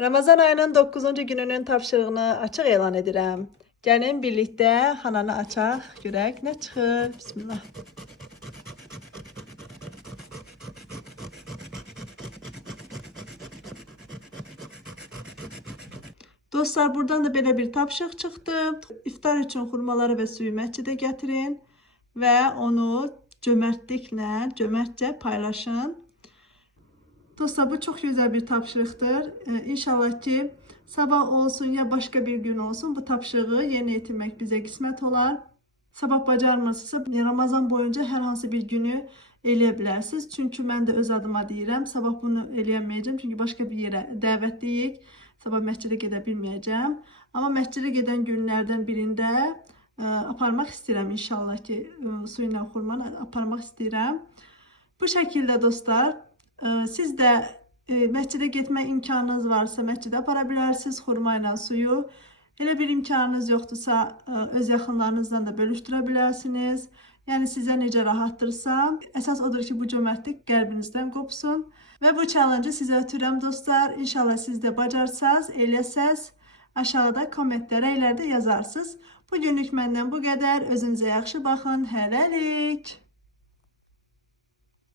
Ramazan ayının 9-cu gününün tapşırığını açıq elan edirəm. Gəlin birlikdə xananı açaq, görək nə çıxır. Bismillah. Dostlar, buradan da belə bir tapşırıq çıxdı. İftar üçün xurmaları və suyu məscidə gətirin və onu cömərtcə paylaşın. Dostlar, bu çok güzel bir tapşırıqdır. İnşallah ki sabah olsun ya başka bir gün olsun bu tapşırığı yerinə yetirmək bizə qismət olar. Sabah bacarmırsınızsa Ramazan boyunca hər hansı bir günü eləyə bilərsiniz. Çünki mən də öz adıma deyirəm, sabah bunu eləyəməyəcəm. Çünki başka bir yerə dəvətliyik. Sabah məscidə gedə bilməyəcəm. Amma məscidə gedən günlərdən birində aparmaq istəyirəm inşallah ki su ilə xurmanı aparmaq istəyirəm. Bu şəkildə dostlar, siz də məscidə getmə imkanınız varsa məscidə apara bilərsiniz xurma ilə suyu. Elə bir imkanınız yoxdursa öz yaxınlarınızdan da bölüşdürə bilərsiniz. Yəni sizə necə rahatdırsa, əsas odur ki bu cömərtlik qəlbinizdən qopsun. Və bu challenge-ı sizə ötürəm dostlar. İnşallah siz də bacarsaz, eləsəz aşağıda kommentlərə yazarsınız. Bu günlük məndən bu qədər. Özünüzə yaxşı baxın. Hələlik.